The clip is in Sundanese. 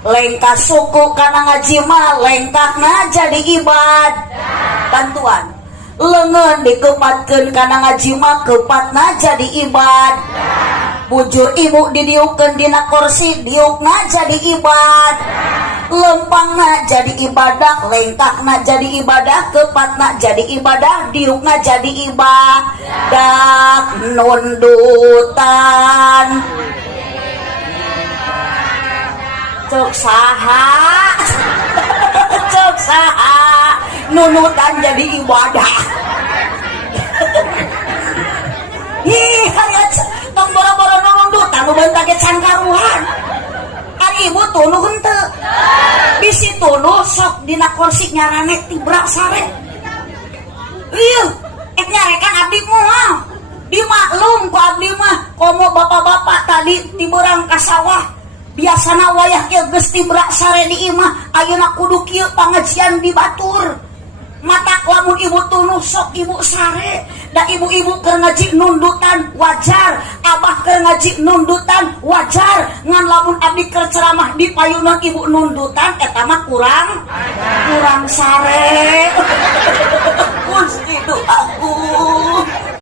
lengkah suku kana ngaji mah lengkahna jadi ibad bantuan leungeun dikepatkeun kana ngaji mah kepatna jadi ibad bujur ibu didiukeun dina kursi diukna jadi ibad lempangna jadi ibadah lengkahna jadi ibadah kepatna jadi ibadah diukna jadi ibadah nundutan cok saha cok saha nunutan jadi ibadah ih hayat tong boro-boro nundutan nu bentak ge can karuhan ari ibu tuluh henteu bisi tuluh sok dina kursi nyarane tibrak sare ieu nyarekan abdi moal dimaklum ku abdi mah komo bapak-bapak tadi tibeurang ka sawah biasana wayah kieu geus tibrak sare di imah ayeuna kudu kieu pangajian di batur mata lamun ibu tuluh sok ibu sare da ibu-ibu keur ngaji nundutan wajar abah keur ngaji nundutan wajar ngan lamun abdi keur ceramah di payunan ibu nundutan eta mah kurang sare